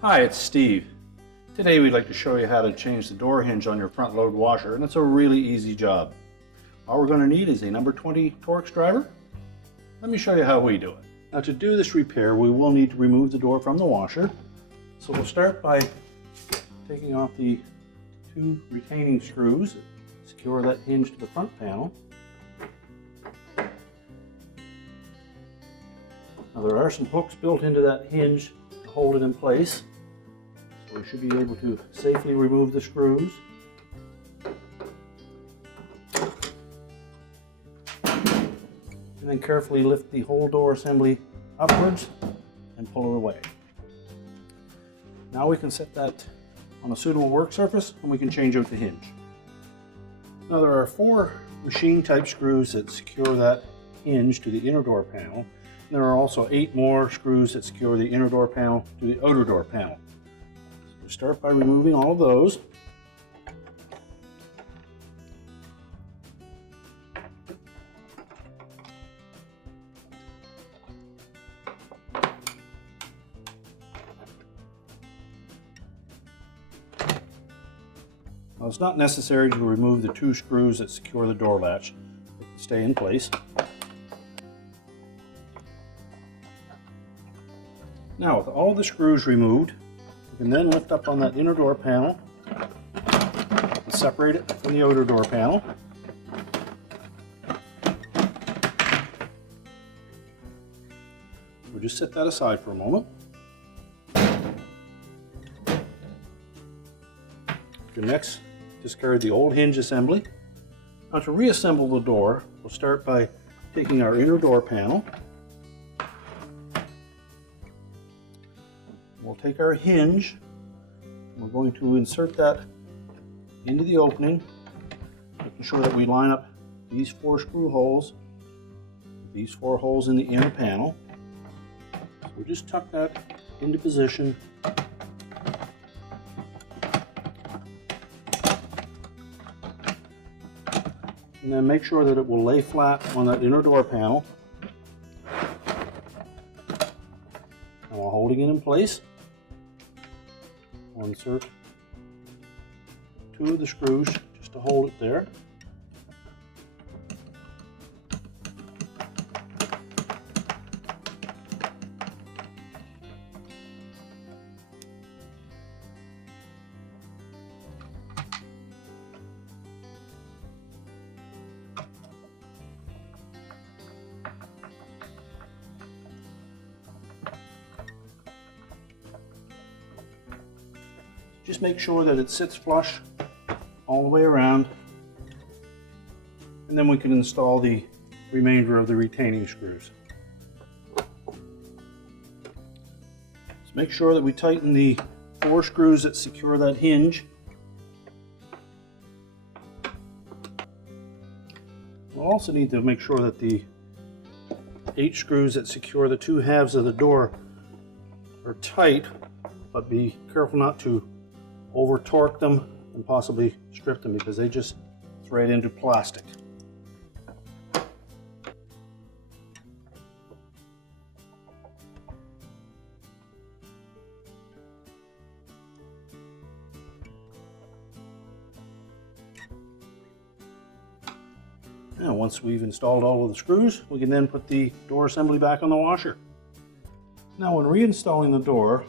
Hi, it's Steve. Today we'd like to show you how to change the door hinge on your front load washer, and it's a really easy job. All we're going to need is a number 20 Torx driver. Let me show you how we do it. Now, to do this repair, we will need to remove the door from the washer. So we'll start by taking off the 2 retaining screws that secure that hinge to the front panel. Now, there are some hooks built into that hinge to hold it in place. So we should be able to safely remove the screws. And then carefully lift the whole door assembly upwards and pull it away. Now we can set that on a suitable work surface and we can change out the hinge. Now, there are 4 machine type screws that secure that hinge to the inner door panel. And there are also 8 more screws that secure the inner door panel to the outer door panel. So we start by removing all of those. Now, it's not necessary to remove the 2 screws that secure the door latch. They can stay in place. Now, with all the screws removed, you can then lift up on that inner door panel and separate it from the outer door panel. We'll just set that aside for a moment. You next discard the old hinge assembly. Now, to reassemble the door, we'll start by taking our inner door panel. We'll take our hinge. We're going to insert that into the opening, making sure that we line up these 4 screw holes with these 4 holes in the inner panel. So we'll just tuck that into position. And then make sure that it will lay flat on that inner door panel. And while holding it in place, we'll insert 2 of the screws just to hold it there. Just make sure that it sits flush all the way around, and then we can install the remainder of the retaining screws. Just make sure that we tighten the 4 screws that secure that hinge. We'll also need to make sure that the 8 screws that secure the 2 halves of the door are tight, but be careful not to over torque them and possibly strip them, because they just thread into plastic. Now, once we've installed all of the screws, we can then put the door assembly back on the washer. Now, when reinstalling the door,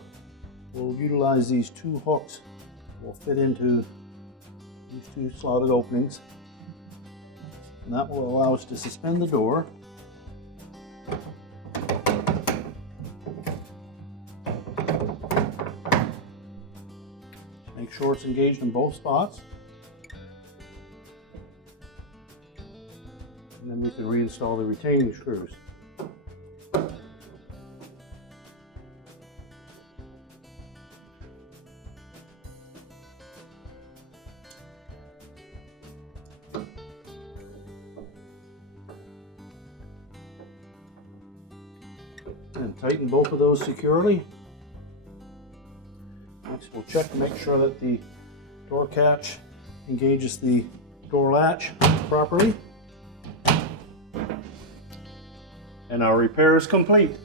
we'll utilize these 2 hooks. Will fit into these 2 slotted openings, and that will allow us to suspend the door. Make sure it's engaged in both spots, and then we can reinstall the retaining screws. And tighten both of those securely. Next, we'll check to make sure that the door catch engages the door latch properly. And our repair is complete.